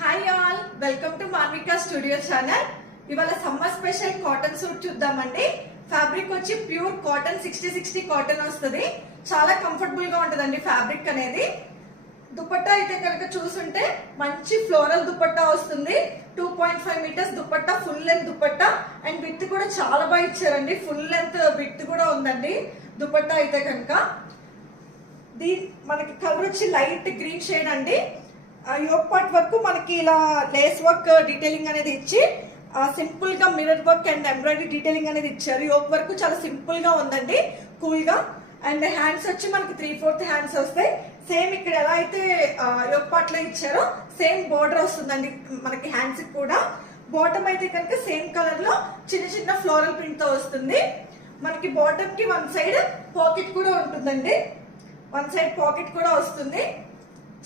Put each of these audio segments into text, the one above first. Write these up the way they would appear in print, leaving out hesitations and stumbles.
Hi all, welcome to Manvika studio channel. ఇవాళ summer special cotton suit చూద్దామండి. Fabric వచ్చి pure cotton 60-60 cotton వస్తుంది. చాలా కంఫర్టబుల్ గా ఉంటదండి ఫ్యాబ్రిక్ అనేది. దుపట్టా అయితే కనుక చూసుంటే మంచి ఫ్లోరల్ దుపట్టా వస్తుంది. 2.5 metres dupatta, full length dupatta and with కూడా చాలా బాగా ఇచ్చారండి. ఫుల్ లెంత్ విత్ కూడా ఉందండి దుపట్టా అయితే కనుక. మనకి కలర్ వచ్చి లైట్ గ్రీన్ షేడ్ అండి. యోక్ పార్ట్ వరకు మనకి ఇలా లేస్ వర్క్ డీటెయిలింగ్ అనేది ఇచ్చి సింపుల్ గా mirror work and embroidery detailing అనేది ఇచ్చారు. యోక్ వరకు చాలా సింపుల్ గా ఉందండి, కూల్ గా. అండ్ హ్యాండ్స్ వచ్చి మనకి 3/4 హ్యాండ్స్ వస్తాయి. సేమ్ ఇక్కడ ఎలా అయితే యోక్ పార్ట్ లో ఇచ్చారో సేమ్ బోర్డర్ వస్తుందండి మనకి హ్యాండ్స్ కూడా. బాటమ్ అయితే కనుక సేమ్ కలర్ లో చిన్న చిన్న ఫ్లోరల్ ప్రింట్ తో వస్తుంది. మనకి బాటమ్ కి వన్ సైడ్ పాకెట్ కూడా ఉంటుందండి, వన్ సైడ్ పాకెట్ కూడా వస్తుంది.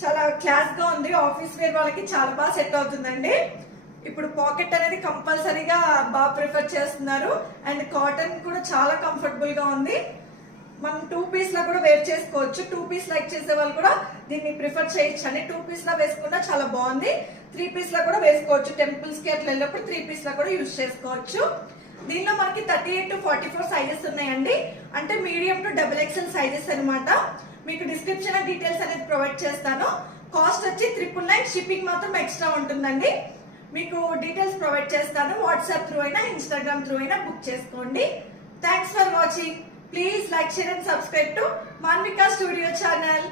చాలా క్లాస్ గా ఉంది. ఆఫీస్ వేర్ వాళ్ళకి చాలా బాగా సెట్ అవుతుందండి. ఇప్పుడు పాకెట్ అనేది కంపల్సరీగా బాగా ప్రిఫర్ చేస్తున్నారు. అండ్ కాటన్ కూడా చాలా కంఫర్టబుల్ గా ఉంది. మనం 2 పీస్ లా కూడా వేర్ చేసుకోవచ్చు. 2 పీస్ లైక్ చేసే వాళ్ళు కూడా దీన్ని ప్రిఫర్ చేయొచ్చు అండి. 2 పీస్ లా వేసుకున్నా చాలా బాగుంది. 3 పీస్ లా కూడా వేసుకోవచ్చు. టెంపుల్స్ కి అట్లా వెళ్ళినప్పుడు 3 పీస్ లా కూడా యూజ్ చేసుకోవచ్చు. దీనిలో మనకి 38 to 44 సైజెస్ ఉన్నాయండి. అంటే మీడియం టు XXL సైజెస్ అనమాట. మీకు డిస్క్రిప్షన్ డీటెయిల్స్ అనేది ప్రొవైడ్ చేస్తాను. కాస్ట్ వచ్చి 999. షిప్పింగ్ మాత్రం ఎక్స్ట్రా ఉంటుందండి. మీకు డీటెయిల్స్ ప్రొవైడ్ చేస్తాను. వాట్సాప్ త్రూ అయినా ఇన్స్టాగ్రామ్ త్రూ అయినా బుక్ చేసుకోండి. Thanks for watching. Please like, share and subscribe to Manvika studio channel.